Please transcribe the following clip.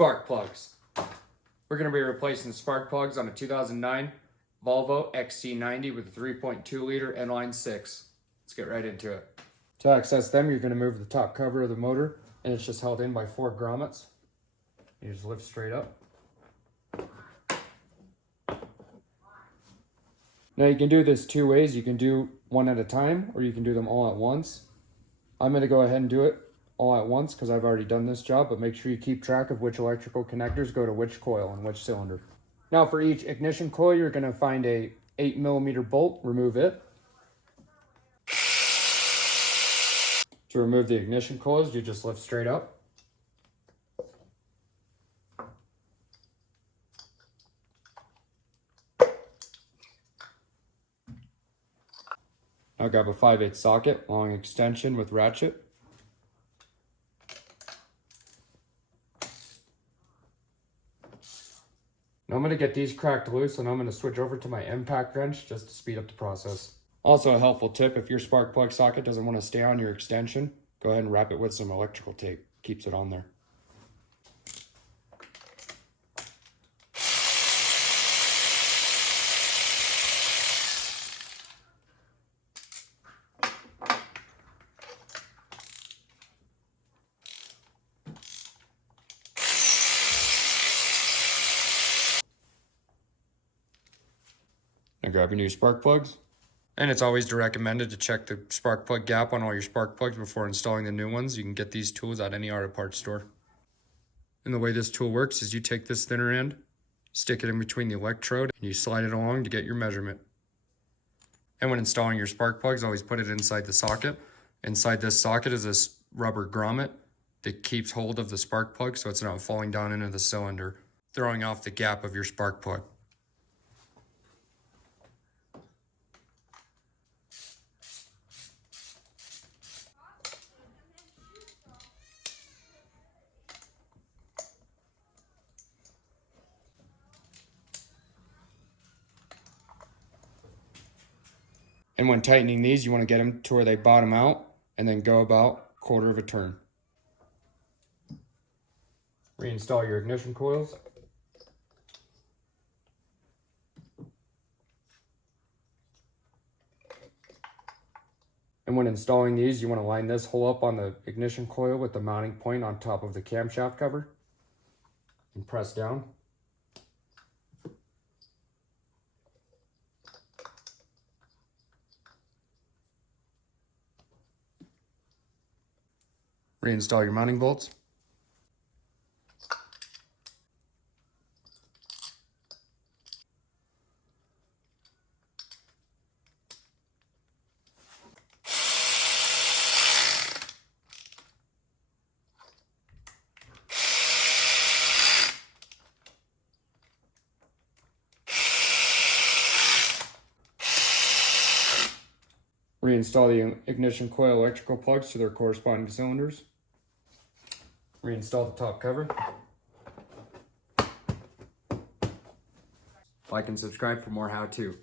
Spark plugs. We're going to be replacing the spark plugs on a 2009 Volvo XC90 with a 3.2 liter Inline 6. Let's get right into it. To access them, you're going to move the top cover of the motor, and it's just held in by 4 grommets. You just lift straight up. Now you can do this 2 ways. You can do one at a time, or you can do them all at once. I'm going to go ahead and do it all at once because I've already done this job, but make sure you keep track of which electrical connectors go to which coil and which cylinder. Now for each ignition coil, you're going to find a 8mm bolt, remove it. To remove the ignition coils, you just lift straight up. Now grab a 5/8 socket, long extension with ratchet. Now I'm going to get these cracked loose, and I'm going to switch over to my impact wrench just to speed up the process. Also a helpful tip, if your spark plug socket doesn't want to stay on your extension, go ahead and wrap it with some electrical tape. Keeps it on there. Now grab your new spark plugs. And it's always recommended to check the spark plug gap on all your spark plugs before installing the new ones. You can get these tools at any auto parts store. And the way this tool works is you take this thinner end, stick it in between the electrode, and you slide it along to get your measurement. And when installing your spark plugs, always put it inside the socket. Inside this socket is this rubber grommet that keeps hold of the spark plug so it's not falling down into the cylinder, throwing off the gap of your spark plug. And when tightening these, you want to get them to where they bottom out and then go about a quarter of a turn. Reinstall your ignition coils. And when installing these, you want to line this hole up on the ignition coil with the mounting point on top of the camshaft cover and press down. Reinstall your mounting bolts. Reinstall the ignition coil electrical plugs to their corresponding cylinders. Reinstall the top cover. Like and subscribe for more how-to.